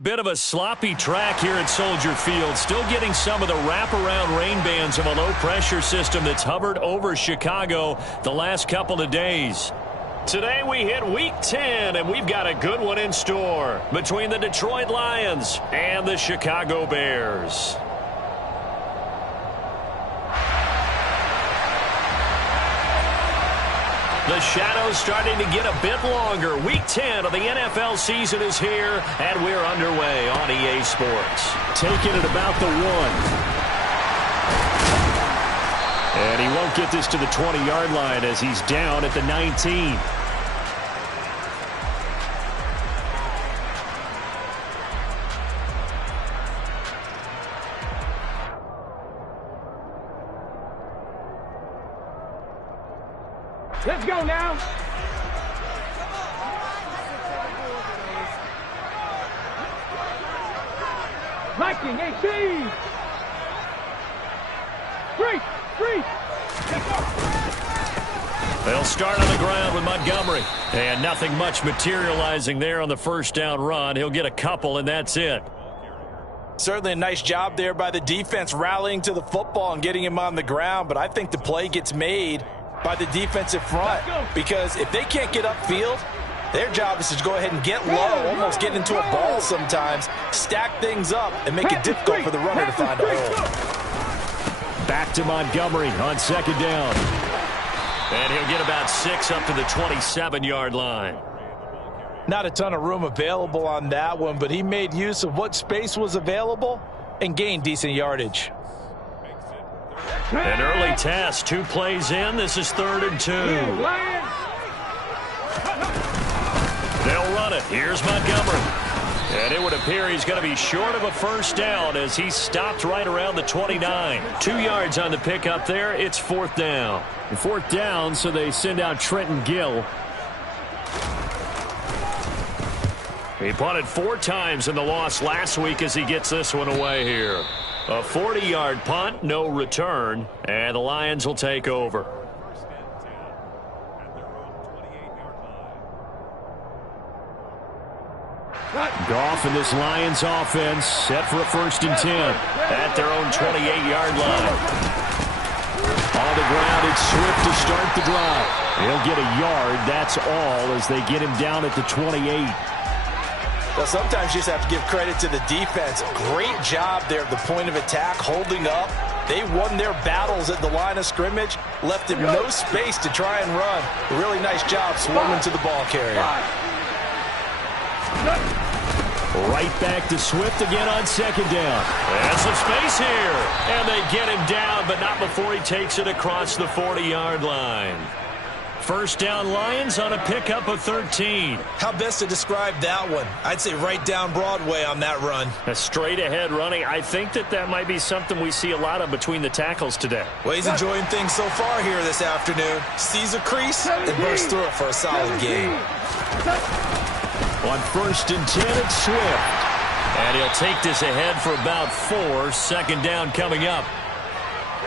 Bit of a sloppy track here at Soldier Field. Still getting some of the wraparound rain bands of a low-pressure system that's hovered over Chicago the last couple of days. Today we hit Week 10, and we've got a good one in store between the Detroit Lions and the Chicago Bears. The shadow's starting to get a bit longer. Week 10 of the NFL season is here, and we're underway on EA Sports. Taking it about the 1. And he won't get this to the 20-yard line as he's down at the 19. Let's go now. Viking 18. Three. They'll start on the ground with Montgomery. And nothing much materializing there on the first down run. He'll get a couple, and that's it. Certainly a nice job there by the defense rallying to the football and getting him on the ground, but I think the play gets made by the defensive front, because if they can't get upfield, their job is to go ahead and get low, almost get into a ball sometimes, stack things up, and make it difficult for the runner to find a hole. Back to Montgomery on second down. And he'll get about 6 up to the 27-yard line. Not a ton of room available on that one, but he made use of what space was available and gained decent yardage. An early test, 2 plays in. This is 3rd and 2. They'll run it. Here's Montgomery. And it would appear he's going to be short of a first down as he stopped right around the 29. 2 yards on the pickup there. It's 4th down. 4th down, so they send out Trenton Gill. He punted 4 times in the loss last week as he gets this one away here. A 40-yard punt, no return, and the Lions will take over. Goff and this Lions offense set for a 1st and 10 at their own 28-yard line. On the ground, it's Swift to start the drive. He'll get a yard, that's all, as they get him down at the 28. Well, sometimes you just have to give credit to the defense. Great job there at the point of attack, holding up. They won their battles at the line of scrimmage, left him no space to try and run. A really nice job swarming to the ball carrier. Right back to Swift again on second down. And some space here. And they get him down, but not before he takes it across the 40-yard line. First down Lions on a pickup of 13. How best to describe that one? I'd say right down Broadway on that run. A straight ahead running. I think that might be something we see a lot of between the tackles today. Well, he's enjoying things so far here this afternoon. Sees a crease and bursts through it for a solid gain. On 1st and 10, it's Swift. And he'll take this ahead for about 4. Second down coming up.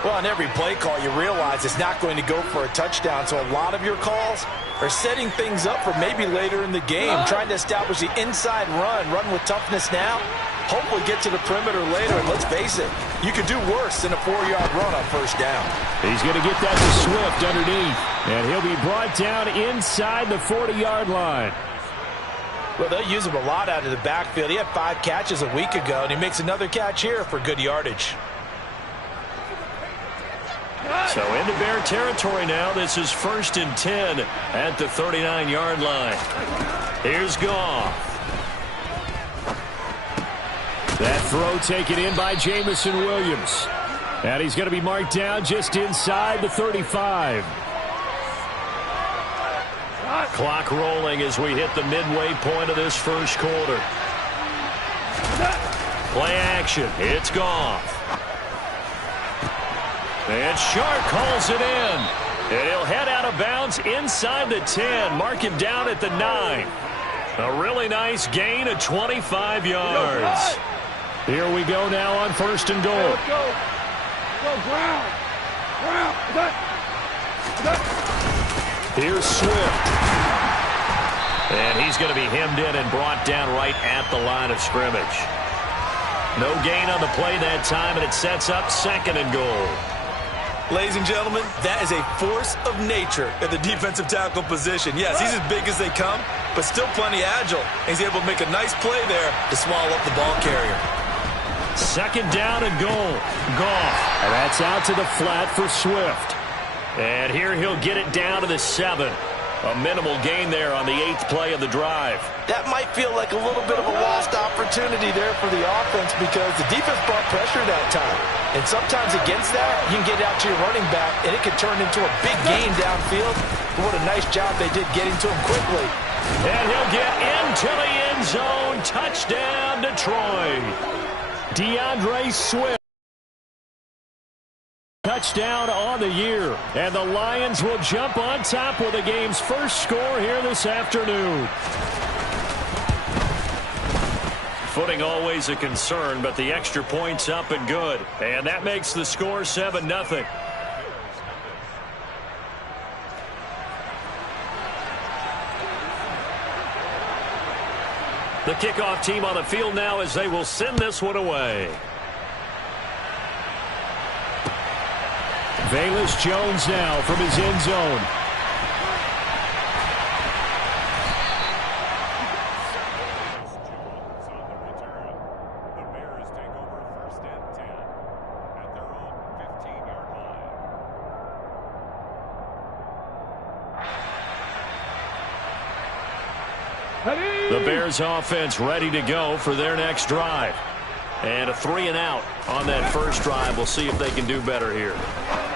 Well, on every play call, you realize it's not going to go for a touchdown, so a lot of your calls are setting things up for maybe later in the game, trying to establish the inside run with toughness now, hopefully get to the perimeter later, and let's face it, you could do worse than a 4-yard run on 1st down. He's going to get that to Swift underneath, and he'll be brought down inside the 40-yard line. Well, they'll use him a lot out of the backfield. He had 5 catches a week ago, and he makes another catch here for good yardage. So into Bear territory now. This is 1st and 10 at the 39-yard line. Here's Goff. That throw taken in by Jamison Williams. And he's going to be marked down just inside the 35. Clock rolling as we hit the midway point of this first quarter. Play action. It's Goff. And Shark calls it in. And he'll head out of bounds inside the 10. Mark him down at the 9. A really nice gain of 25 yards. Here we go now on 1st and goal. Go, ground. Here's Swift. And he's going to be hemmed in and brought down right at the line of scrimmage. No gain on the play that time, and it sets up 2nd and goal. Ladies and gentlemen, that is a force of nature at the defensive tackle position. Yes, he's as big as they come, but still plenty agile. He's able to make a nice play there to swallow up the ball carrier. 2nd down and goal. Goff. And that's out to the flat for Swift. And here he'll get it down to the 7. A minimal gain there on the 8th play of the drive. That might feel like a little bit of a lost opportunity there for the offense because the defense brought pressure that time. And sometimes against that, you can get out to your running back, and it can turn into a big gain downfield. But what a nice job they did getting to him quickly. And he'll get into the end zone. Touchdown, Detroit. DeAndre Swift. Touchdown on the year. And the Lions will jump on top with the game's first score here this afternoon. Footing always a concern, but the extra point's up and good. And that makes the score 7-0. The kickoff team on the field now as they will send this one away. Velus Jones now from his end zone. The Bears offense ready to go for their next drive. And a 3-and-out on that first drive. We'll see if they can do better here.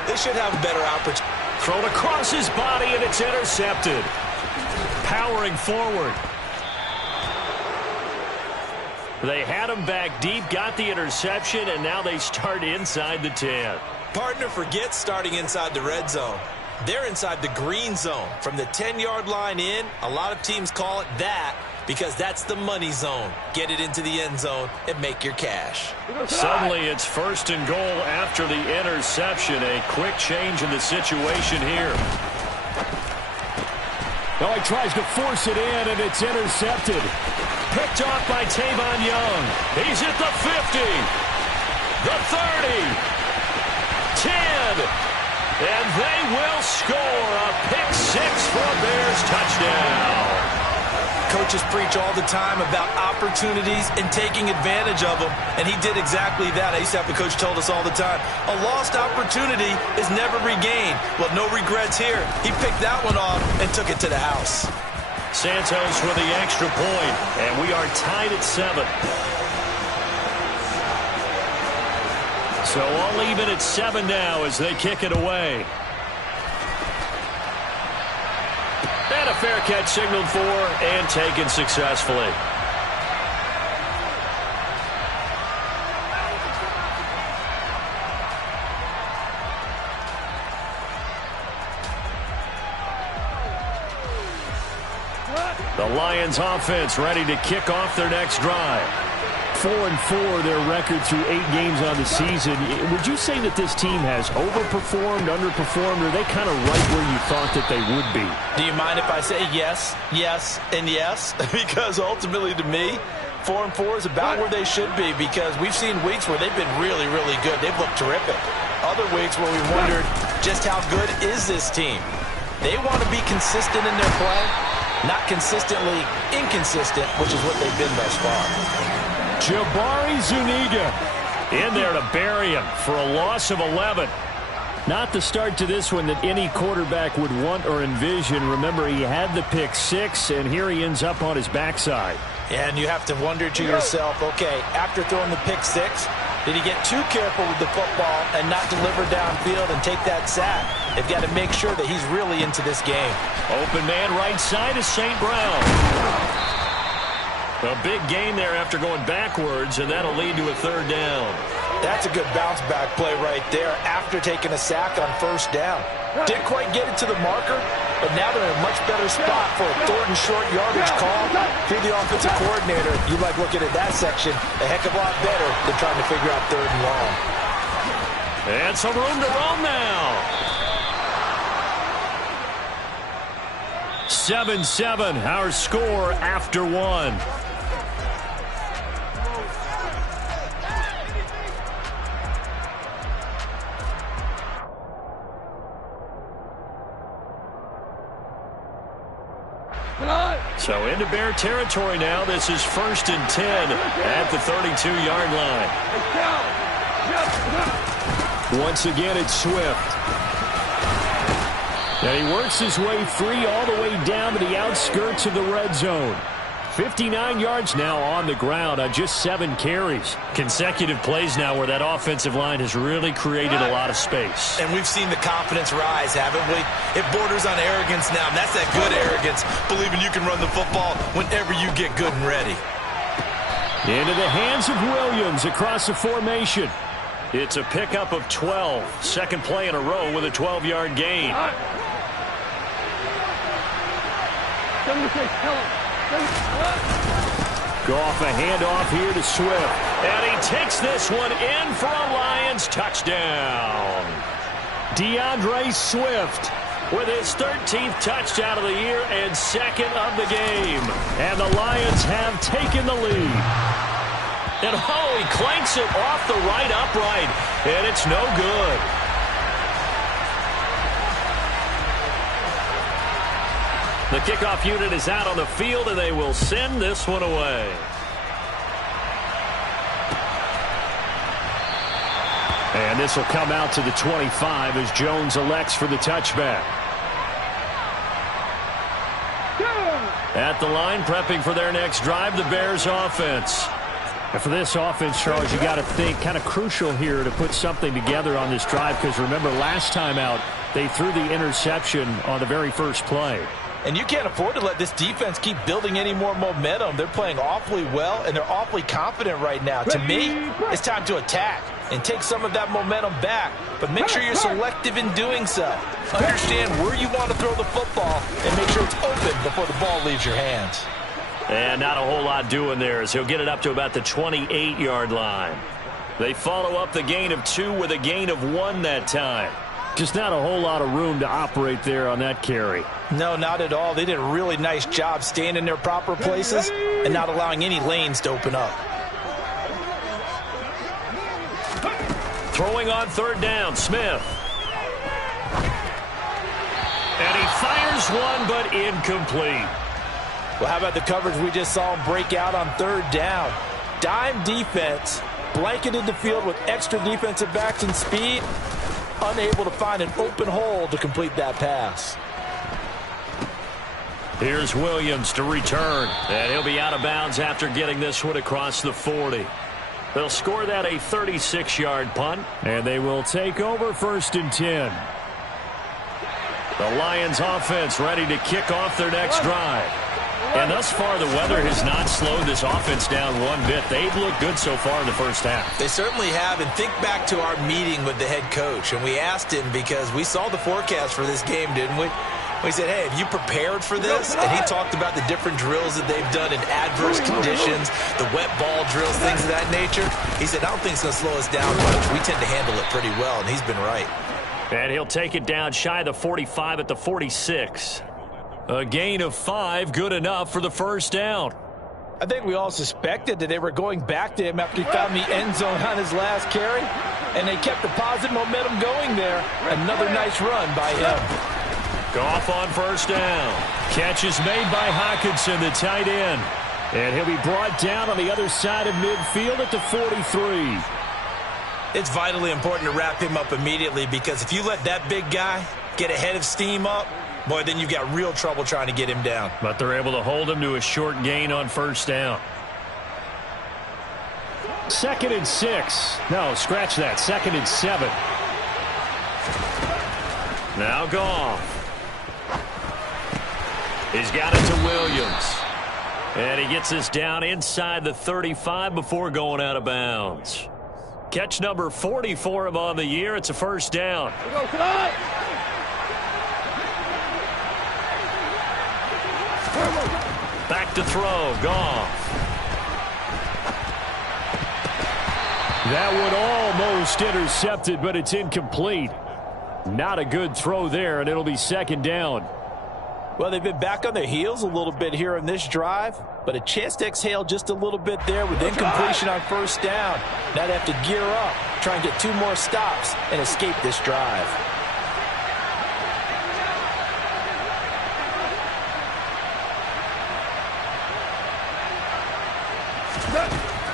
They should have a better opportunity. Thrown across his body, and it's intercepted. Powering forward. They had him back deep, got the interception, and now they start inside the 10. Partner, forget starting inside the red zone. They're inside the green zone. From the 10-yard line in, a lot of teams call it that because that's the money zone. Get it into the end zone and make your cash. Suddenly it's 1st and goal after the interception. A quick change in the situation here. Oh, he tries to force it in, and it's intercepted. Picked off by Tavon Young. He's at the 50, the 30, 10. And they will score a pick 6 for a Bears touchdown. Coaches preach all the time about opportunities and taking advantage of them, and he did exactly that. I used to have the coach told us all the time, a lost opportunity is never regained. Well, no regrets here. He picked that one off and took it to the house. Santos with the extra point, and we are tied at 7. So all even at 7 now as they kick it away. And a fair catch signaled for and taken successfully. The Lions offense ready to kick off their next drive. 4-4 their record through 8 games on the season. Would you say that this team has overperformed, underperformed, or are they kind of right where you thought that they would be? Do you mind if I say yes, yes, and yes? Because ultimately to me, 4-4 is about where they should be because we've seen weeks where they've been really, really good. They've looked terrific. Other weeks where we wondered just how good is this team. They want to be consistent in their play, not consistently inconsistent, which is what they've been thus far. Jabari Zuniga in there to bury him for a loss of 11. Not the start to this one that any quarterback would want or envision. Remember, he had the pick 6, and here he ends up on his backside. And you have to wonder to yourself, okay, after throwing the pick 6, did he get too careful with the football and not deliver downfield and take that sack? They've got to make sure that he's really into this game. Open man right side is St. Brown. A big gain there after going backwards, and that'll lead to a 3rd down. That's a good bounce-back play right there after taking a sack on 1st down. Didn't quite get it to the marker, but now they're in a much better spot for a 3rd and short yardage call. If you're the offensive coordinator, you like looking at that section a heck of a lot better than trying to figure out 3rd and long. And some room to roam now. 7-7, our score after one. So into Bear territory now. This is 1st and 10 at the 32-yard line. Once again, it's Swift. And he works his way free all the way down to the outskirts of the red zone. 59 yards now on the ground on just 7 carries. Consecutive plays now where that offensive line has really created a lot of space. And we've seen the confidence rise, haven't we? It borders on arrogance now, and that's that good arrogance, believing you can run the football whenever you get good and ready. Into the hands of Williams across the formation. It's a pickup of 12. Second play in a row with a 12-yard gain. Goff a handoff here to Swift. And he takes this one in for a Lions touchdown. DeAndre Swift with his 13th touchdown of the year and second of the game. And the Lions have taken the lead. And oh, he clanks it off the right upright. And it's no good. The kickoff unit is out on the field, and they will send this one away. And this will come out to the 25 as Jones elects for the touchback. At the line, prepping for their next drive, the Bears offense. And for this offense, Charles, you got to think kind of crucial here to put something together on this drive, because remember last time out, they threw the interception on the very first play. And you can't afford to let this defense keep building any more momentum. They're playing awfully well, and they're awfully confident right now. To me, it's time to attack and take some of that momentum back. But make sure you're selective in doing so. Understand where you want to throw the football and make sure it's open before the ball leaves your hands. And not a whole lot doing there as he'll get it up to about the 28-yard line. They follow up the gain of 2 with a gain of 1 that time. Just not a whole lot of room to operate there on that carry. No, not at all. They did a really nice job staying in their proper places and not allowing any lanes to open up. Throwing on 3rd down, Smith. And he fires one, but incomplete. Well, how about the coverage we just saw him break out on 3rd down? Dime defense, blanketed the field with extra defensive backs and speed. Unable to find an open hole to complete that pass. Here's Williams to return. And he'll be out of bounds after getting this one across the 40. They'll score that a 36-yard punt. And they will take over 1st and 10. The Lions offense ready to kick off their next drive. And thus far, the weather has not slowed this offense down one bit. They've looked good so far in the first half. They certainly have. And think back to our meeting with the head coach. And we asked him, because we saw the forecast for this game, didn't we? We said, hey, have you prepared for this? And he talked about the different drills that they've done in adverse conditions, the wet ball drills, things of that nature. He said, I don't think it's going to slow us down much. We tend to handle it pretty well, and he's been right. And he'll take it down shy of the 45 at the 46. A gain of 5, good enough for the 1st down. I think we all suspected that they were going back to him after he found the end zone on his last carry, and they kept the positive momentum going there. Another nice run by him. Goff on 1st down. Catch is made by Hockenson, the tight end. And he'll be brought down on the other side of midfield at the 43. It's vitally important to wrap him up immediately, because if you let that big guy get ahead of steam up, boy, then you've got real trouble trying to get him down. But they're able to hold him to a short gain on 1st down. 2nd and 6. No, scratch that. 2nd and 7. Now Goff. He's got it to Williams. And he gets us down inside the 35 before going out of bounds. Catch number 40 for him on the year. It's a 1st down. Back to throw. Goff. That one almost intercepted, but it's incomplete. Not a good throw there, and it'll be 2nd down. Well, they've been back on their heels a little bit here in this drive, but a chance to exhale just a little bit there with incompletion on first down. Now they have to gear up, try and get 2 more stops and escape this drive.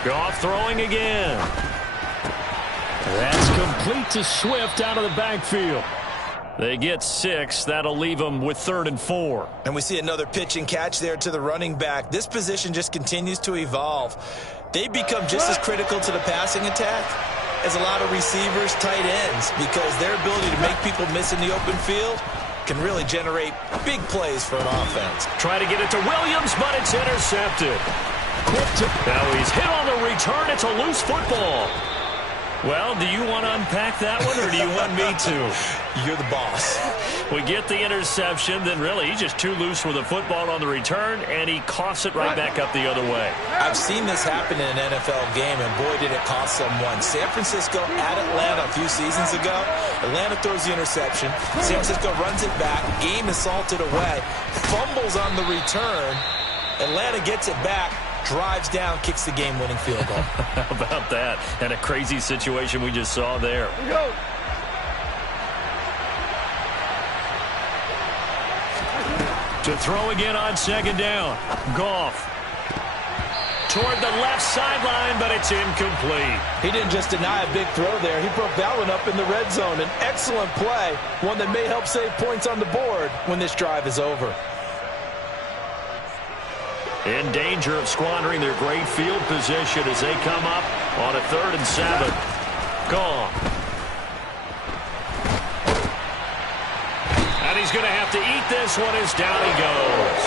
Goff throwing again. That's complete to Swift out of the backfield. They get 6. That'll leave them with 3rd and 4. And we see another pitch and catch there to the running back. This position just continues to evolve. They become just as critical to the passing attack as a lot of receivers, tight ends, because their ability to make people miss in the open field can really generate big plays for an offense. Try to get it to Williams, but it's intercepted. Now he's hit on the return. It's a loose football. Well, do you want to unpack that one, or do you want me to? You're the boss. We get the interception, then really he's just too loose with the football on the return, and he coughs it right back up the other way. I've seen this happen in an NFL game, and boy, did it cost someone. San Francisco at Atlanta a few seasons ago. Atlanta throws the interception. San Francisco runs it back. Game is salted away. Fumbles on the return. Atlanta gets it back. Drives down, kicks the game-winning field goal. How about that? And a crazy situation we just saw there. Here we go. To throw again on 2nd down. Goff. Toward the left sideline, but it's incomplete. He didn't just deny a big throw there. He broke that one up in the red zone. An excellent play, one that may help save points on the board when this drive is over. In danger of squandering their great field position as they come up on a 3rd and 7. Gone. And he's going to have to eat this one as down he goes.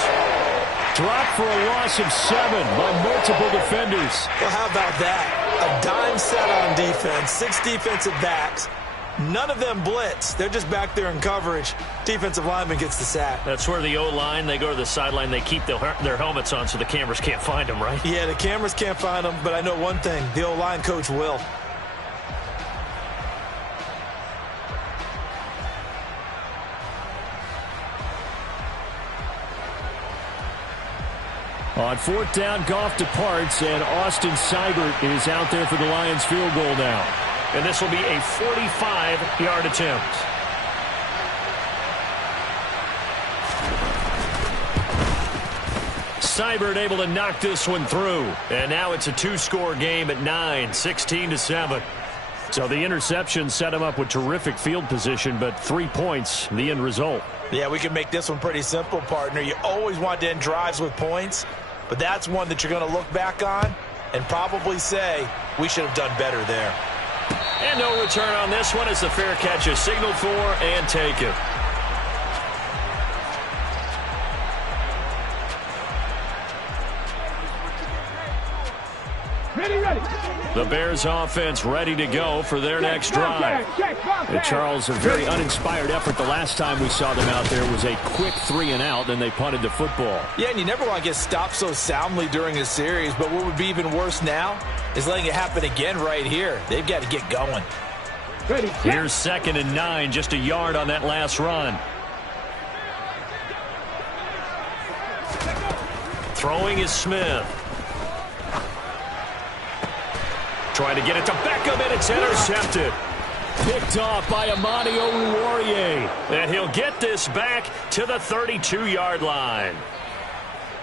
Dropped for a loss of 7 by multiple defenders. Well, how about that? A dime set on defense, 6 defensive backs. None of them blitz. They're just back there in coverage. Defensive lineman gets the sack. That's where the O-line, they go to the sideline, they keep their helmets on so the cameras can't find them, right? Yeah, the cameras can't find them, but I know one thing. The O-line coach will. On 4th down, Goff departs, and Austin Seibert is out there for the Lions field goal now. And this will be a 45-yard attempt. Seibert able to knock this one through. And now it's a 2-score game at 9, 16-7. So the interception set him up with terrific field position, but 3 points, the end result. Yeah, we can make this one pretty simple, partner. You always want to end drives with points, but that's one that you're going to look back on and probably say, we should have done better there. And no return on this one as the fair catch is signaled for and taken. Ready. The Bears offense ready to go for their next drive. And Charles, a very uninspired effort the last time we saw them out there was a quick 3-and-out, then they punted the football. Yeah, and you never want to get stopped so soundly during a series, but what would be even worse now is letting it happen again right here. They've got to get going. Here's 2nd and 9, just a yard on that last run. Throwing is Smith. Trying to get it to Beckham, and it's intercepted. Picked off by Amani Oruwariye. And he'll get this back to the 32-yard line.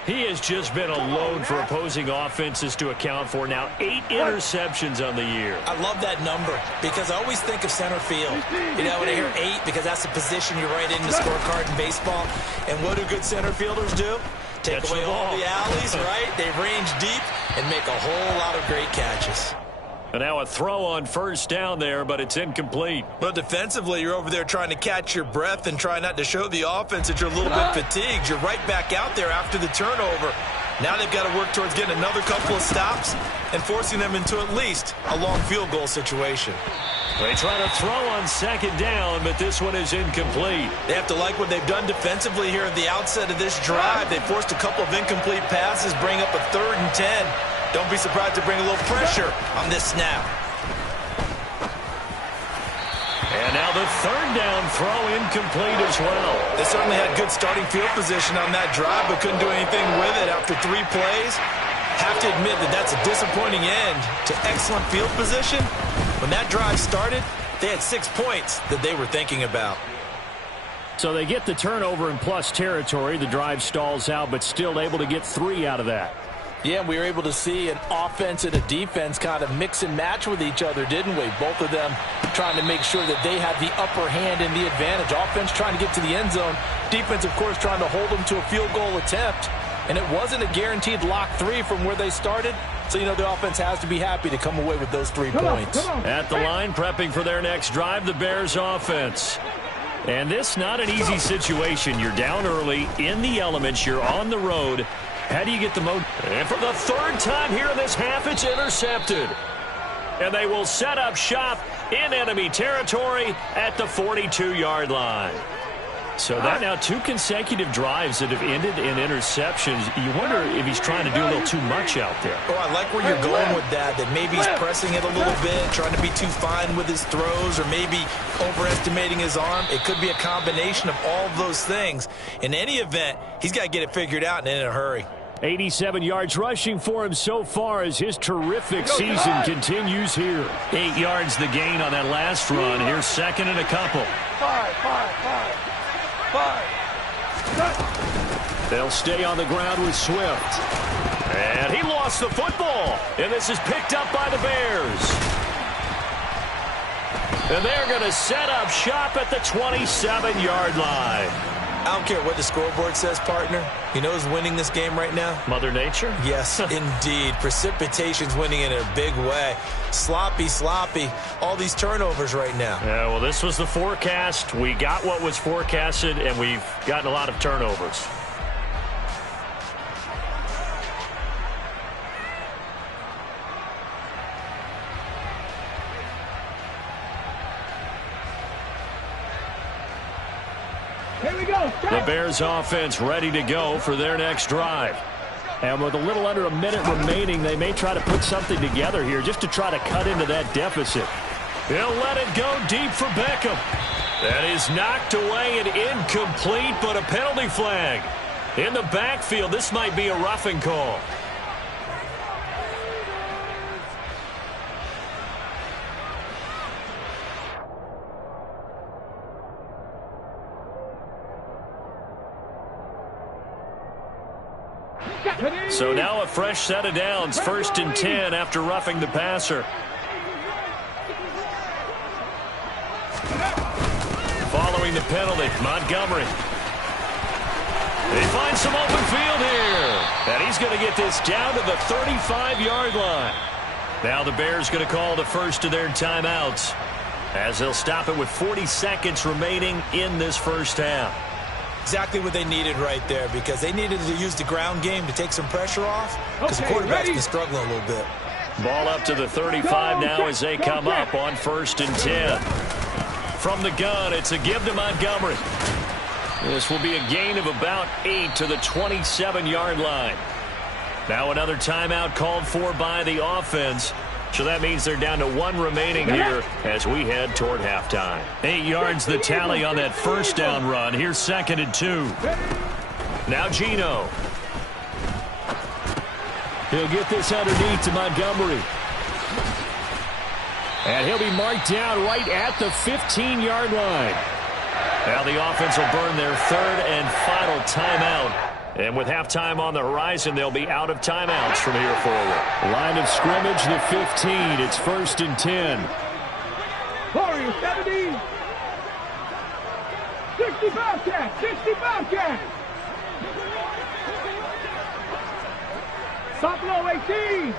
He has just been a load for opposing offenses to account for. Now 8 interceptions on the year. I love that number because I always think of center field. You know, when I hear 8, because that's the position you write in the scorecard in baseball. And what do good center fielders do? Take away all the alleys, right? They range deep and make a whole lot of great catches. And now a throw on 1st down there, but it's incomplete. Well, defensively, you're over there trying to catch your breath and try not to show the offense that you're a little bit fatigued. You're right back out there after the turnover. Now they've got to work towards getting another couple of stops and forcing them into at least a long field goal situation. They try to throw on 2nd down, but this one is incomplete. They have to like what they've done defensively here at the outset of this drive. They forced a couple of incomplete passes, bring up a 3rd and 10. Don't be surprised to bring a little pressure on this snap. And Now the third down throw incomplete as well. They certainly had good starting field position on that drive, but couldn't do anything with it after 3 plays. Have to admit that that's a disappointing end to excellent field position. When that drive started, they had 6 points that they were thinking about. So they get the turnover in plus territory. The drive stalls out, but still able to get 3 out of that. Yeah, we were able to see an offense and a defense kind of mix and match with each other, didn't we? Both of them trying to make sure that they had the upper hand and the advantage. Offense trying to get to the end zone. Defense, of course, trying to hold them to a field goal attempt. And it wasn't a guaranteed lock 3 from where they started. So, you know, the offense has to be happy to come away with those 3 points. At the line, prepping for their next drive, the Bears offense. And this not an easy situation. You're down early, in the elements, you're on the road. How do you get the most? And for the 3rd time here in this half, it's intercepted. And they will set up shop in enemy territory at the 42-yard line. So that now 2 consecutive drives that have ended in interceptions. You wonder if he's trying to do a little too much out there. Oh, I like where you're going with that maybe he's pressing it a little bit, trying to be too fine with his throws, or maybe overestimating his arm. It could be a combination of all of those things. In any event, he's got to get it figured out and in a hurry. 87 yards rushing for him so far as his terrific season continues here. 8 yards the gain on that last run. Here's 2nd and a couple. 5. They'll stay on the ground with Swift. And he lost the football. And this is picked up by the Bears. And they're going to set up shop at the 27-yard line. I don't care what the scoreboard says, partner. You know who's winning this game right now? Mother Nature? Yes, indeed. Precipitation's winning in a big way. Sloppy. All these turnovers right now. Yeah, well, this was the forecast. We got what was forecasted, and we've gotten a lot of turnovers. Here we go. The Bears offense ready to go for their next drive. And with a little under a minute remaining, they may try to put something together here just to try to cut into that deficit. He'll let it go deep for Beckham. That is knocked away and incomplete, but a penalty flag. In the backfield, this might be a roughing call. So now a fresh set of downs, 1st and 10 after roughing the passer. Following the penalty, Montgomery. He finds some open field here. And he's going to get this down to the 35-yard line. Now the Bears going to call the first of their timeouts, as they'll stop it with 40 seconds remaining in this first half. Exactly what they needed right there, because they needed to use the ground game to take some pressure off, because the quarterback's been struggling a little bit. Ball up to the 35 now as they come up on 1st and 10. From the gun, it's a give to Montgomery. This will be a gain of about 8 to the 27-yard line. Now another timeout called for by the offense. So that means they're down to 1 remaining here as we head toward halftime. 8 yards the tally on that first down run. Here's 2nd and 2. Now Gino. He'll get this underneath to Montgomery. And he'll be marked down right at the 15-yard line. Now the offense will burn their 3rd and final timeout. And with halftime on the horizon, they'll be out of timeouts from here forward. Line of scrimmage, the 15. It's 1st and 10. Warriors 70. 65 cat. 65 cat. Stop low 18.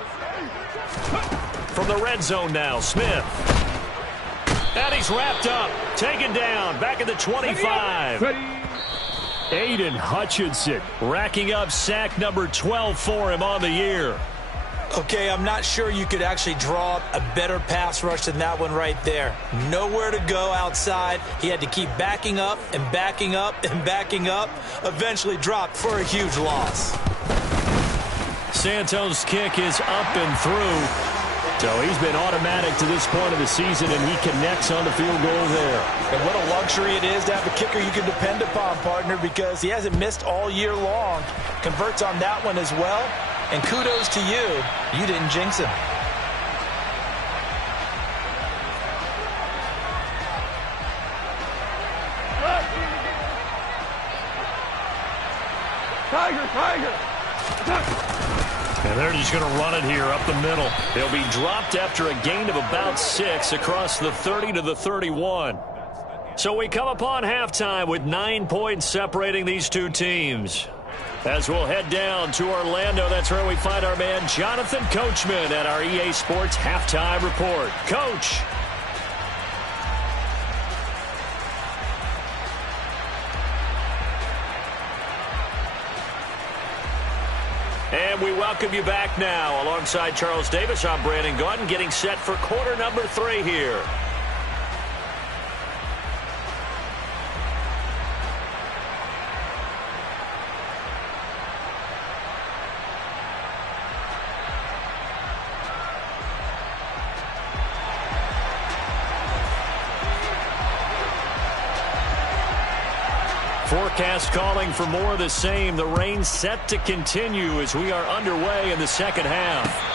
From the red zone now, Smith. And he's wrapped up. Taken down. Back at the 25. Aiden Hutchinson racking up sack number 12 for him on the year. Okay, I'm not sure you could actually draw up a better pass rush than that one right there. Nowhere to go outside. He had to keep backing up and backing up and backing up. Eventually dropped for a huge loss. Santos' kick is up and through. So he's been automatic to this point of the season, and he connects on the field goal there. And what a luxury it is to have a kicker you can depend upon, partner, because he hasn't missed all year long. Converts on that one as well. And kudos to you. You didn't jinx him. Tiger! And they're just going to run it here up the middle. They'll be dropped after a gain of about 6 across the 30 to the 31. So we come upon halftime with 9 points separating these two teams. As we'll head down to Orlando, that's where we find our man Jonathan Coachman at our EA Sports Halftime Report. Coach. And we welcome you back now. Alongside Charles Davis, I'm Brandon Gaudin, getting set for quarter number 3 here. Forecast calling for more of the same. The rain set to continue as we are underway in the second half.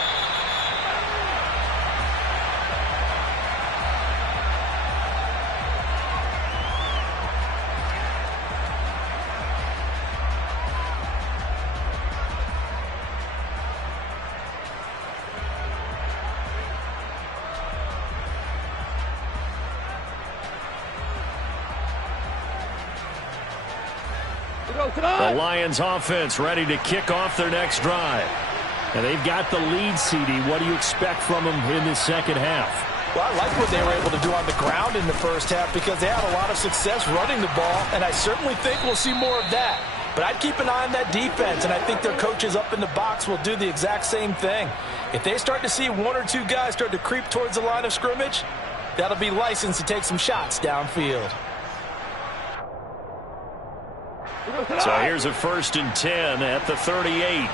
The Lions offense ready to kick off their next drive. And they've got the lead, CD. What do you expect from them in this second half? Well, I like what they were able to do on the ground in the first half because they had a lot of success running the ball, and I certainly think we'll see more of that. But I'd keep an eye on that defense, and I think their coaches up in the box will do the exact same thing. If they start to see 1 or 2 guys start to creep towards the line of scrimmage, that'll be licensed to take some shots downfield. So here's a 1st and 10 at the 38.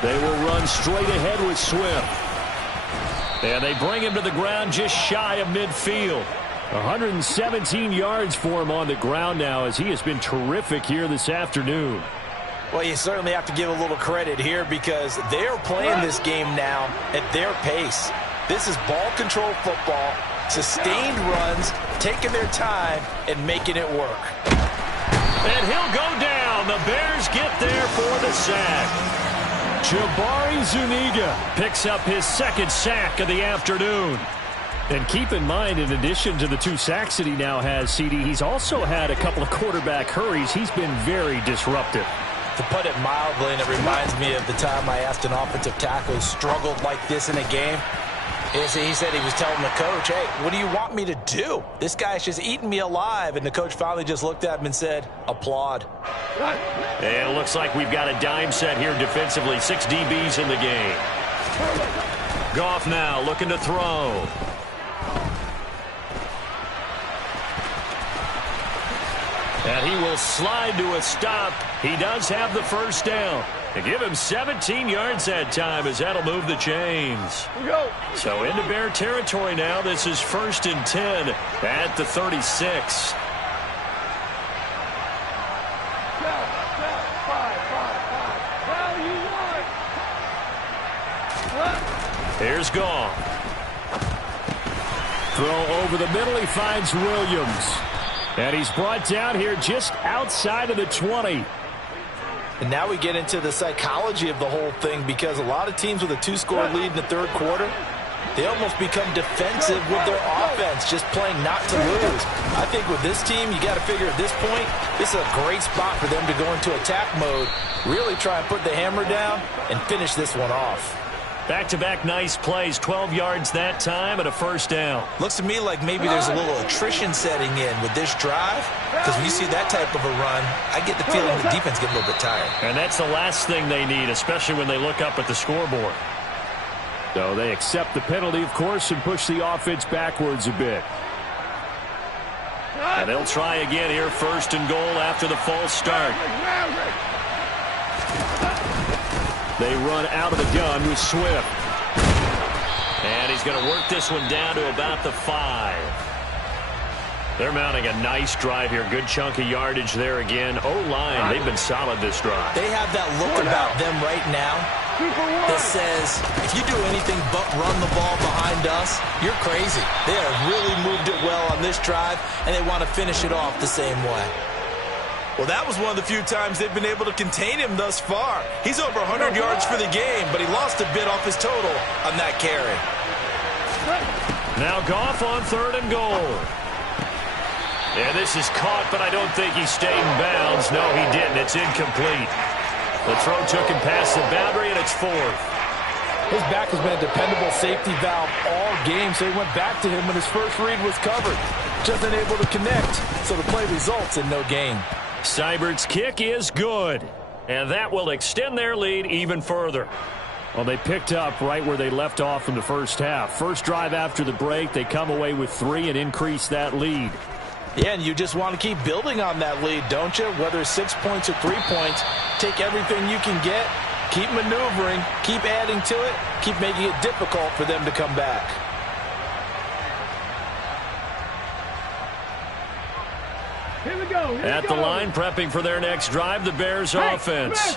They will run straight ahead with Swift. And they bring him to the ground just shy of midfield. 117 yards for him on the ground now as he has been terrific here this afternoon. Well, you certainly have to give a little credit here because they're playing this game now at their pace. This is ball control football. Sustained runs, taking their time, and making it work. And he'll go down. The Bears get there for the sack. Jabari Zuniga picks up his 2nd sack of the afternoon. And keep in mind, in addition to the 2 sacks that he now has, CD, he's also had a couple of quarterback hurries. He's been very disruptive. To put it mildly, and it reminds me of the time I asked an offensive tackle who struggled like this in a game. He said he was telling the coach, hey, what do you want me to do? This guy's just eating me alive. And the coach finally just looked at him and said, applaud. And it looks like we've got a dime set here defensively. 6 DBs in the game. Goff now looking to throw. And he will slide to a stop. He does have the 1st down. They give him 17 yards that time as that'll move the chains. So into Bear territory now. This is 1st and 10 at the 36. Here's Goff. Throw over the middle. He finds Williams. And he's brought down here just outside of the 20. And now we get into the psychology of the whole thing because a lot of teams with a 2-score lead in the 3rd quarter, they almost become defensive with their offense, just playing not to lose. I think with this team, you got to figure at this point, this is a great spot for them to go into attack mode, really try and put the hammer down and finish this one off. Back-to-back nice plays, 12 yards that time and a 1st down. Looks to me like maybe there's a little attrition setting in with this drive because when you see that type of a run, I get the feeling the defense get a little bit tired. And that's the last thing they need, especially when they look up at the scoreboard. So they accept the penalty, of course, and push the offense backwards a bit. And they'll try again here, 1st and goal after the false start. They run out of the gun with Swift. And he's going to work this one down to about the 5. They're mounting a nice drive here. Good chunk of yardage there again. O-line, they've been solid this drive. They have that look about them right now that says, if you do anything but run the ball behind us, you're crazy. They have really moved it well on this drive, and they want to finish it off the same way. Well, that was one of the few times they've been able to contain him thus far. He's over 100 yards for the game, but he lost a bit off his total on that carry. Now Goff on 3rd and goal. And this is caught, but I don't think he stayed in bounds. No, he didn't. It's incomplete. The throw took him past the boundary, and it's 4th. His back has been a dependable safety valve all game, so he went back to him when his first read was covered. Just unable to connect, so the play results in no gain. Seibert's kick is good, and that will extend their lead even further. Well, they picked up right where they left off in the first half. First drive after the break, they come away with 3 and increase that lead. Yeah, and you just want to keep building on that lead, don't you? Whether it's 6 points or 3 points, take everything you can get, keep maneuvering, keep adding to it, keep making it difficult for them to come back. Here we go. At the line, prepping for their next drive, the Bears offense.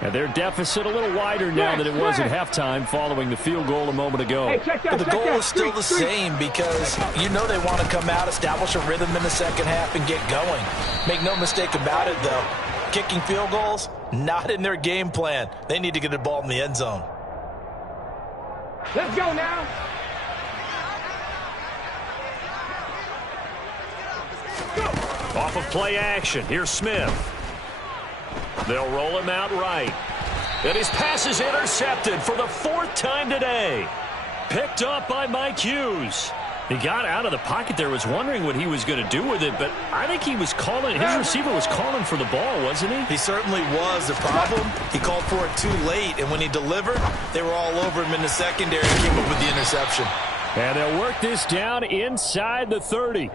And their deficit a little wider now than it was at halftime following the field goal a moment ago. But the goal is still the same because you know they want to come out, establish a rhythm in the second half, and get going. Make no mistake about it, though. Kicking field goals, not in their game plan. They need to get the ball in the end zone. Let's go now. Off of play action, here's Smith. They'll roll him out right. And his pass is intercepted for the 4th time today. Picked up by Mike Hughes. He got out of the pocket there, was wondering what he was going to do with it, but I think he was calling, his receiver was calling for the ball, wasn't he? He certainly was. The problem, he called for it too late, and when he delivered, they were all over him in the secondary and came up with the interception. And they'll work this down inside the 30.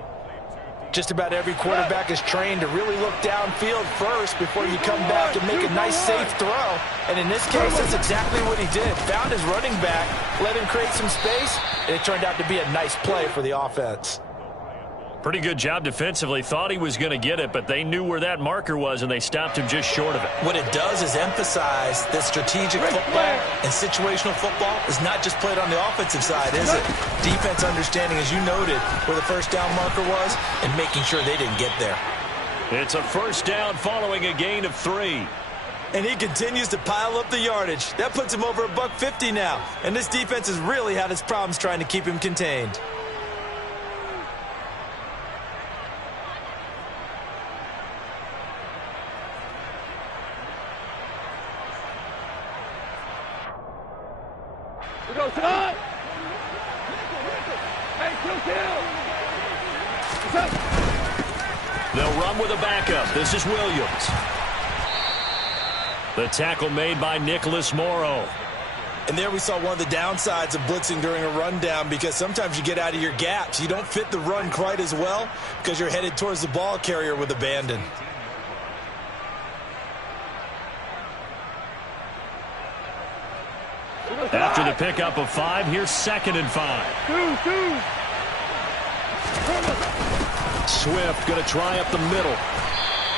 Just about every quarterback is trained to really look downfield first before you come back and make a nice, safe throw. And in this case, that's exactly what he did. Found his running back, let him create some space, and it turned out to be a nice play for the offense. Pretty good job defensively. Thought he was going to get it, but they knew where that marker was, and they stopped him just short of it. What it does is emphasize that strategic football and situational football is not just played on the offensive side, is it? Defense understanding, as you noted, where the first down marker was and making sure they didn't get there. It's a first down following a gain of 3. And he continues to pile up the yardage. That puts him over $150 now. And this defense has really had its problems trying to keep him contained. Go, Todd! Hey, kill. They'll run with a backup. This is Williams. The tackle made by Nicholas Morrow. And there we saw one of the downsides of blitzing during a rundown, because sometimes you get out of your gaps. You don't fit the run quite as well because you're headed towards the ball carrier with abandon. After the pickup of 5, here's 2nd and 5. Swift going to try up the middle.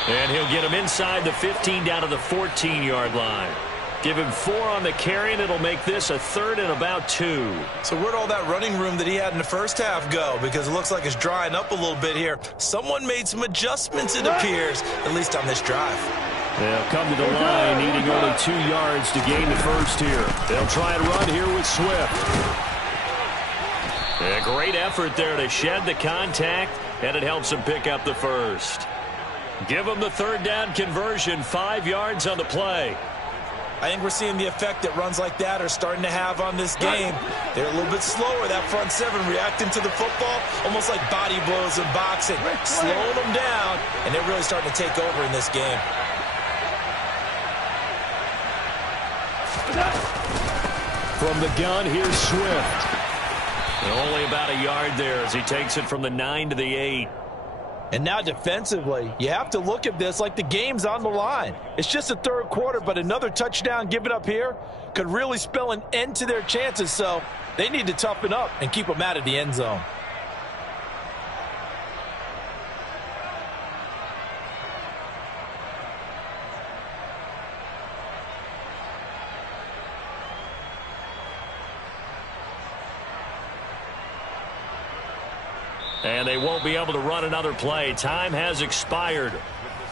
And he'll get him inside the 15 down to the 14-yard line. Give him 4 on the carry, and it'll make this a 3rd and about 2. So where'd all that running room that he had in the first half go? Because it looks like it's drying up a little bit here. Someone made some adjustments, it appears, at least on this drive. They'll come to the line, needing only 2 yards to gain the first here. They'll try and run here with Swift. A great effort there to shed the contact, and it helps him pick up the first. Give them the 3rd down conversion, 5 yards on the play. I think we're seeing the effect that runs like that are starting to have on this game. They're a little bit slower, that front 7, reacting to the football, almost like body blows in boxing, slowing them down, and they're really starting to take over in this game. From the gun, here's Swift. And only about a yard there as he takes it from the 9 to the 8. And now defensively, you have to look at this like the game's on the line. It's just the third quarter, but another touchdown given up here could really spell an end to their chances. So they need to toughen up and keep them out of the end zone. And they won't be able to run another play. Time has expired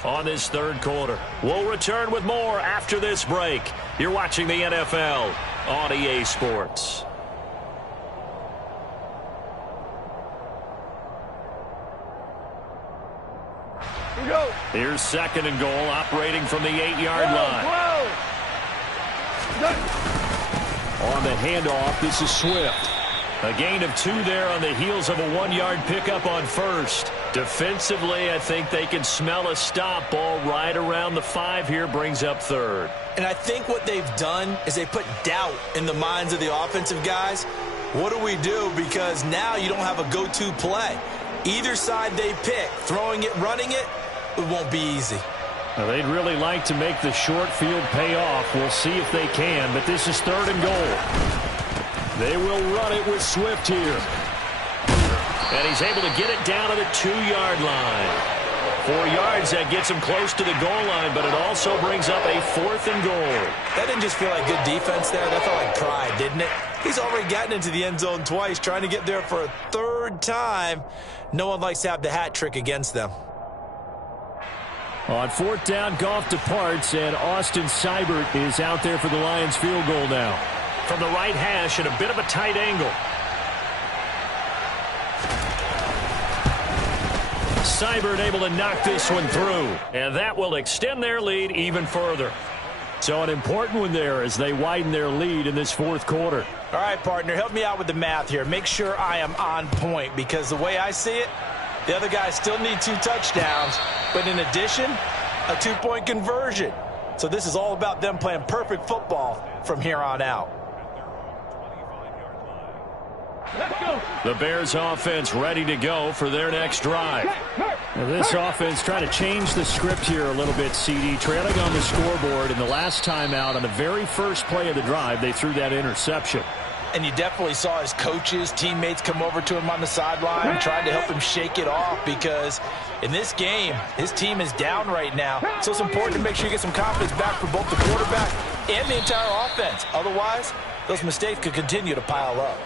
on this third quarter. We'll return with more after this break. You're watching the NFL on EA Sports. Here we go. Here's second and goal, operating from the 8-yard line. On the handoff, this is Swift. A gain of 2 there on the heels of a 1-yard pickup on first. Defensively, I think they can smell a stop. Ball right around the 5 here, brings up third. And I think what they've done is they put doubt in the minds of the offensive guys. What do we do? Because now you don't have a go-to play. Either side they pick, throwing it, running it, it won't be easy. Well, they'd really like to make the short field pay off. We'll see if they can, but this is third and goal. They will run it with Swift here. And he's able to get it down to the 2-yard line. 4 yards, that gets him close to the goal line, but it also brings up a 4th and goal. That didn't just feel like good defense there. That felt like pride, didn't it? He's already gotten into the end zone twice, trying to get there for a 3rd time. No one likes to have the hat trick against them. On 4th down, Goff departs, and Austin Seibert is out there for the Lions field goal now. From the right hash at a bit of a tight angle. Seibert able to knock this one through, and that will extend their lead even further. So an important one there as they widen their lead in this 4th quarter. All right, partner, help me out with the math here. Make sure I am on point, because the way I see it, the other guys still need 2 touchdowns, but in addition, a 2-point conversion. So this is all about them playing perfect football from here on out. Let's go. The Bears offense ready to go for their next drive. Now this offense trying to change the script here a little bit, CD. Trailing on the scoreboard, and the last time out on the very first play of the drive, they threw that interception. And you definitely saw his coaches, teammates come over to him on the sideline, trying to help him shake it off, because in this game, his team is down right now. So it's important to make sure you get some confidence back for both the quarterback and the entire offense. Otherwise, those mistakes could continue to pile up.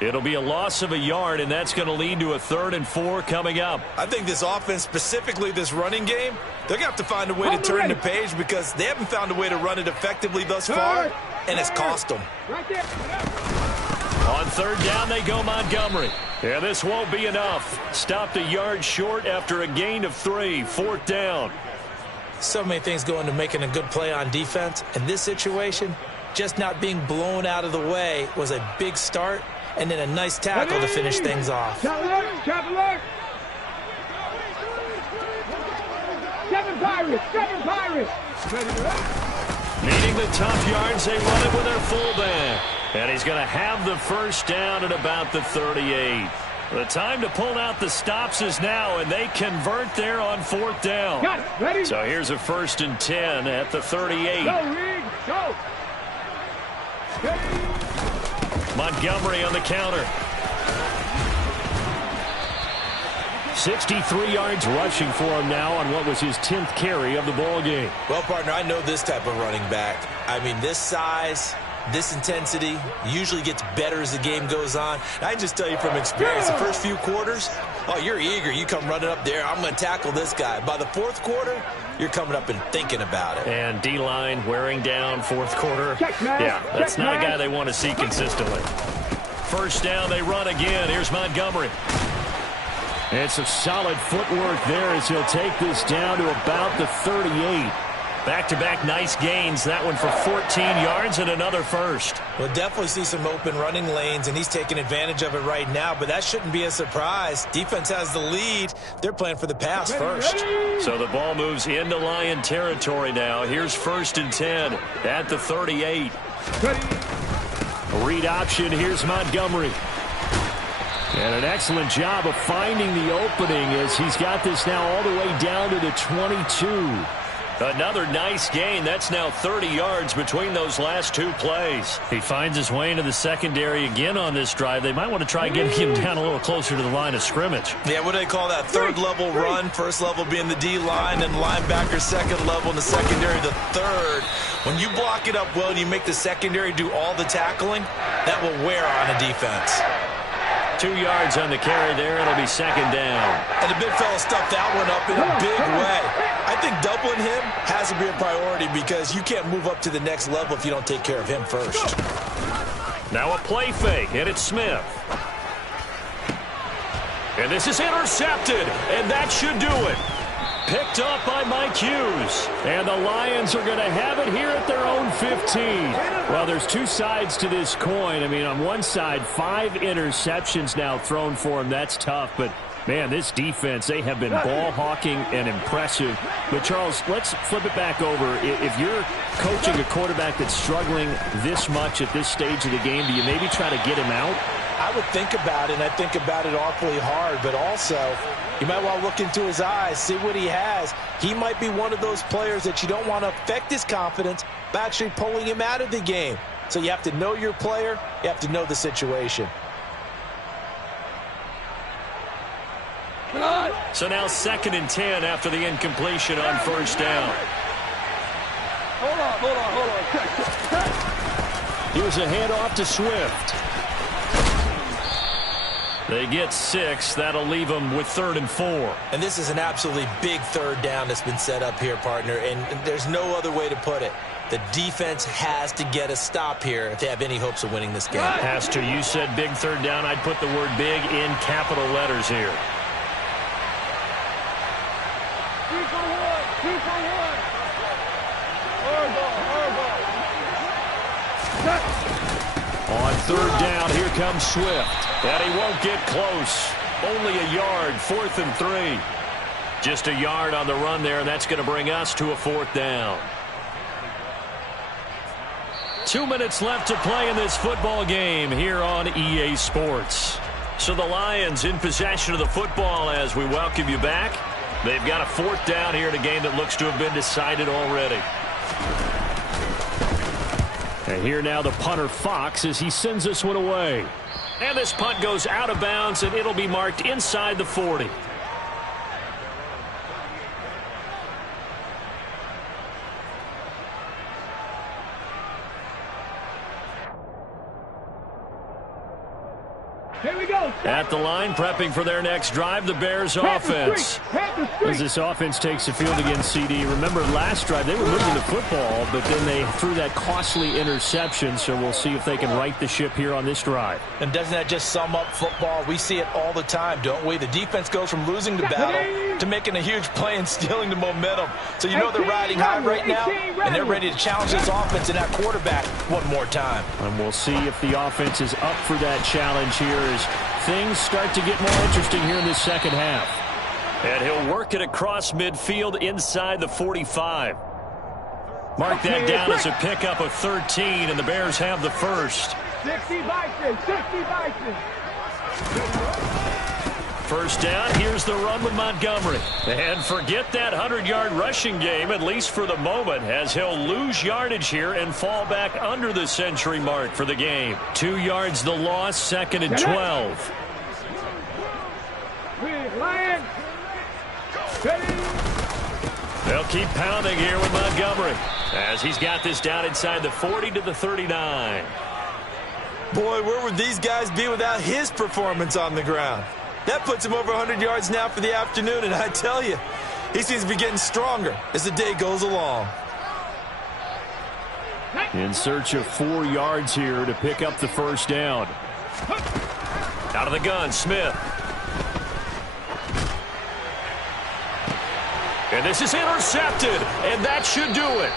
It'll be a loss of a yard, and that's going to lead to a 3rd and 4 coming up. I think this offense, specifically this running game, they're going to have to find a way to turn the page, because they haven't found a way to run it effectively thus far, and it's cost them. Right there. On 3rd down, they go Montgomery. Yeah, this won't be enough. Stopped a yard short after a gain of 3. 4th down. So many things go into making a good play on defense. In this situation, just not being blown out of the way was a big start, and then a nice tackle to finish things off. Trap alert. Seven Pirates. Needing the tough yards, they run it with their fullback. And he's going to have the first down at about the 38. The time to pull out the stops is now, and they convert there on 4th down. Got it. Ready? So here's a 1st and 10 at the 38. Go, Reed. Go. Montgomery on the counter. 63 yards rushing for him now on what was his 10th carry of the ball game. Well, partner, I know this type of running back. I mean, this size, this intensity usually gets better as the game goes on. And I can just tell you from experience, the first few quarters, oh, you're eager. You come running up there, I'm going to tackle this guy. By the 4th quarter, you're coming up and thinking about it. And D-line wearing down 4th quarter. Yeah, that's not a guy they want to see consistently. 1st down, they run again. Here's Montgomery. It's a solid footwork there as he'll take this down to about the 38. Back-to-back nice gains. That one for 14 yards and another first. We'll definitely see some open running lanes, and he's taking advantage of it right now, but that shouldn't be a surprise. Defense has the lead. They're playing for the pass first. So the ball moves into Lion territory now. Here's 1st and 10 at the 38. Read option. Here's Montgomery. And an excellent job of finding the opening as he's got this now all the way down to the 22. Another nice gain. That's now 30 yards between those last two plays. He finds his way into the secondary again on this drive. They might want to try getting him down a little closer to the line of scrimmage. Yeah, what do they call that? Third level run, first level being the D-line, and linebacker second level, and the secondary the third. When you block it up well and you make the secondary do all the tackling, that will wear on a defense. 2 yards on the carry there. It'll be second down. And the big fella stuffed that one up in a big way. I think doubling him has to be a priority because you can't move up to the next level if you don't take care of him first. Now a play fake, and it's Smith. And this is intercepted, and that should do it. Picked up by Mike Hughes. And the Lions are going to have it here at their own 15. Well, there's two sides to this coin. I mean, on one side, 5 interceptions now thrown for him. That's tough. But, man, this defense, they have been ball hawking and impressive. But, Charles, let's flip it back over. If you're coaching a quarterback that's struggling this much at this stage of the game, do you maybe try to get him out? I would think about it, and I think about it awfully hard, but also you might want to look into his eyes, see what he has. He might be one of those players that you don't want to affect his confidence by actually pulling him out of the game. So you have to know your player. You have to know the situation. So now 2nd and 10 after the incompletion on first down. Hold on. Here's a handoff to Swift. They get 6. That'll leave them with 3rd and 4. And this is an absolutely big third down that's been set up here, partner, and there's no other way to put it. The defense has to get a stop here if they have any hopes of winning this game. Has to. You said big third down. I'd put the word big in capital letters here. 2 for 1. 2 for 1. On third down, here comes Swift. And he won't get close. Only a yard, 4th and 3. Just a yard on the run there, and that's going to bring us to a 4th down. 2 minutes left to play in this football game here on EA Sports. So the Lions in possession of the football as we welcome you back. They've got a 4th down here in a game that looks to have been decided already. And here now the punter Fox as he sends this one away. And this punt goes out of bounds, and it'll be marked inside the 40. Here we go. At the line, prepping for their next drive, the Bears offense. As this offense takes the field against CD. Remember, last drive, they were moving the football, but then they threw that costly interception, so we'll see if they can right the ship here on this drive. And doesn't that just sum up football? We see it all the time, don't we? The defense goes from losing the battle to making a huge play and stealing the momentum. So you know they're riding high right now, and they're ready to challenge this offense and that quarterback one more time. And we'll see if the offense is up for that challenge here as things start to get more interesting here in this second half. And he'll work it across midfield inside the 45. Mark that down as a pickup of 13, and the Bears have the first. 60 Bison, 60 Bison. First down, here's the run with Montgomery. And forget that 100-yard rushing game, at least for the moment, as he'll lose yardage here and fall back under the century mark for the game. 2 yards the loss, 2nd and 12. Lions. They'll keep pounding here with Montgomery as he's got this down inside the 40 to the 39. Boy, where would these guys be without his performance on the ground? That puts him over 100 yards now for the afternoon, and I tell you, he seems to be getting stronger as the day goes along. In search of 4 yards here to pick up the first down. Out of the gun, Smith. And this is intercepted, and that should do it.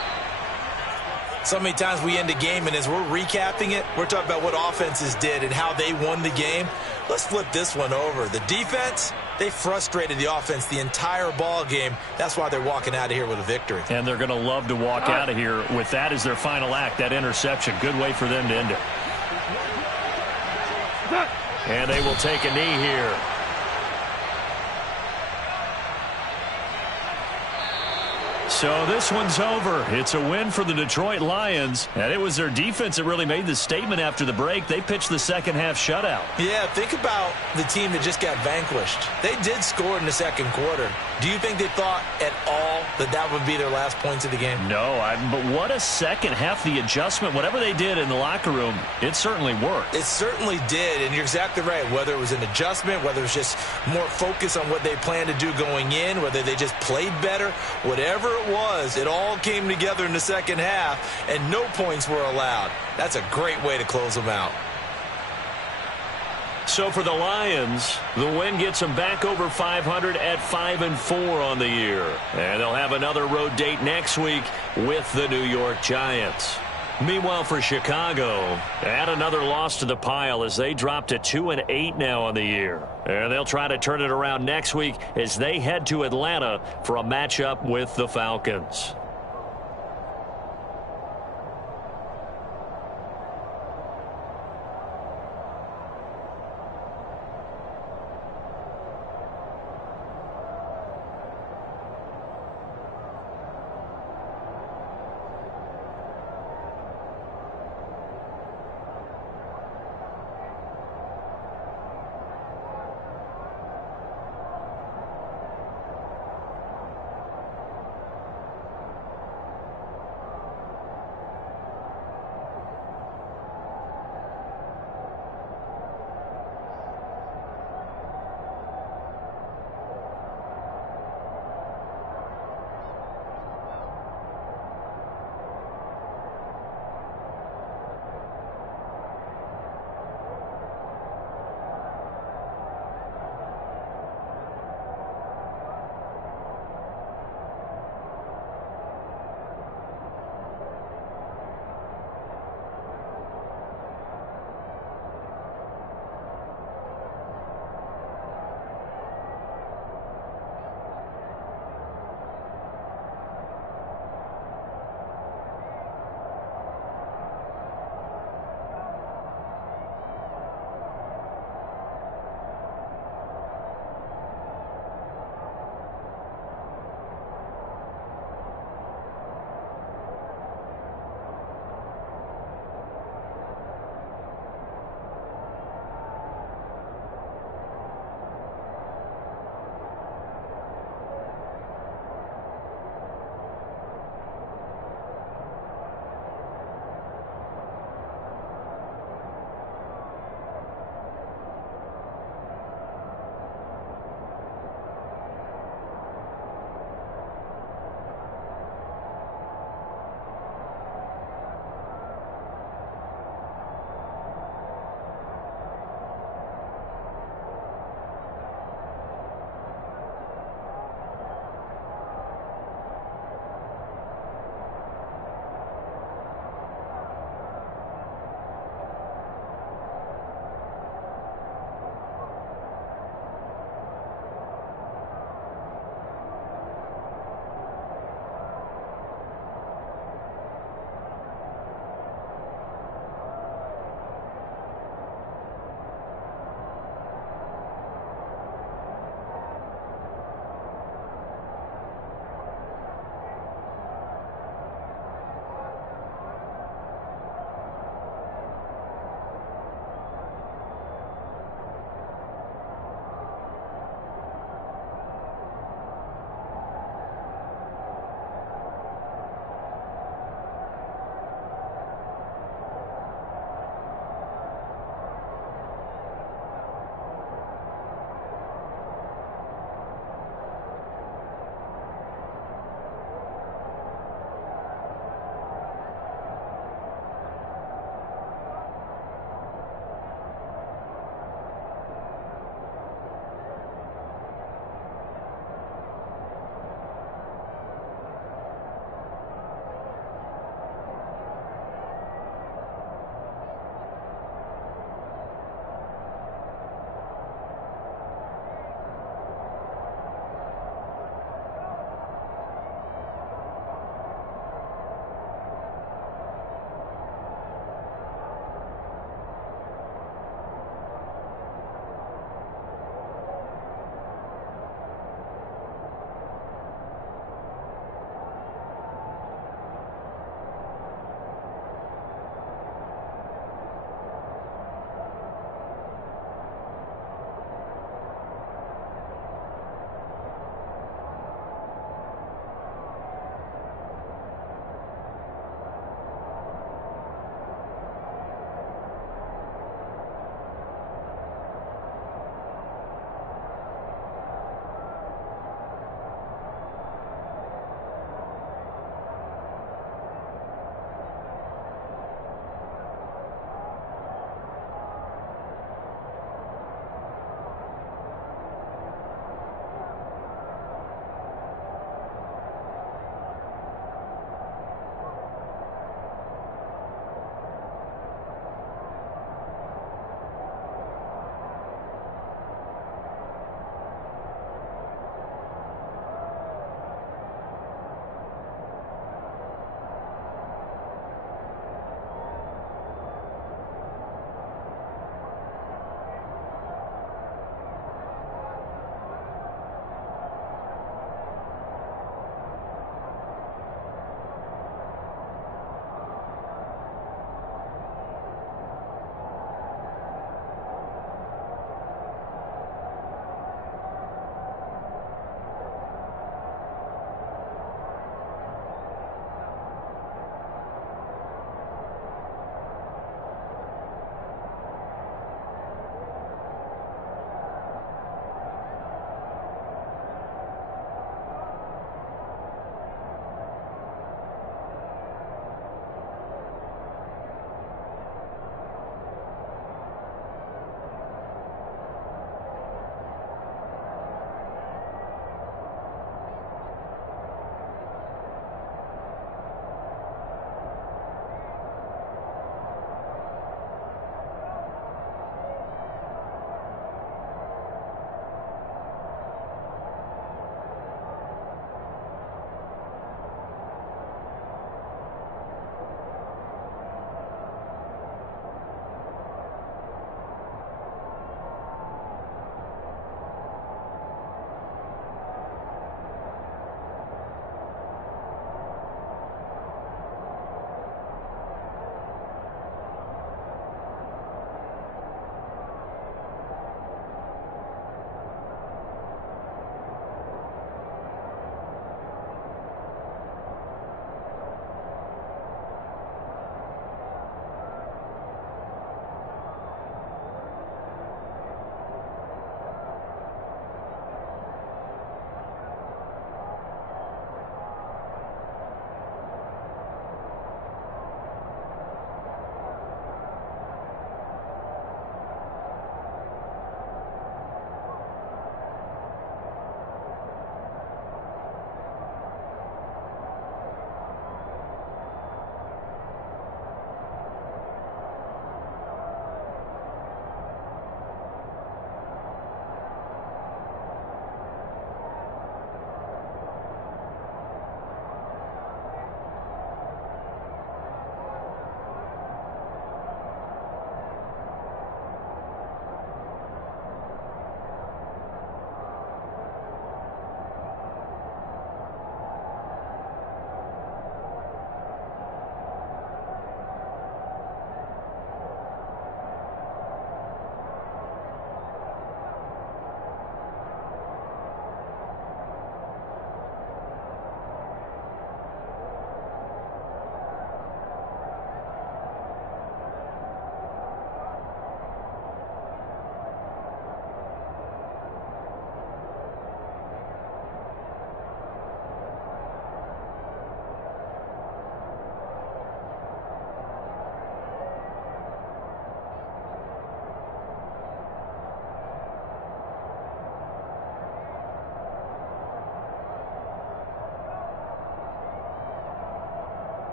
So many times we end a game, and as we're recapping it, we're talking about what offenses did and how they won the game. Let's flip this one over. The defense, they frustrated the offense the entire ball game. That's why they're walking out of here with a victory. And they're going to love to walk out of here with that as their final act, that interception. Good way for them to end it. And they will take a knee here. So this one's over. It's a win for the Detroit Lions, and it was their defense that really made the statement after the break. They pitched the second half shutout. Yeah, think about the team that just got vanquished. They did score in the second quarter. Do you think they thought at all that that would be their last points of the game? No, but what a second half. The adjustment, whatever they did in the locker room, it certainly worked. It certainly did, and you're exactly right. Whether it was an adjustment, whether it was just more focus on what they planned to do going in, whether they just played better, whatever it was, it all came together in the second half, and no points were allowed. That's a great way to close them out. So for the Lions, the win gets them back over 500 at 5-4 on the year. And they'll have another road date next week with the New York Giants. Meanwhile, for Chicago, add another loss to the pile as they drop to 2-8 now on the year. And they'll try to turn it around next week as they head to Atlanta for a matchup with the Falcons.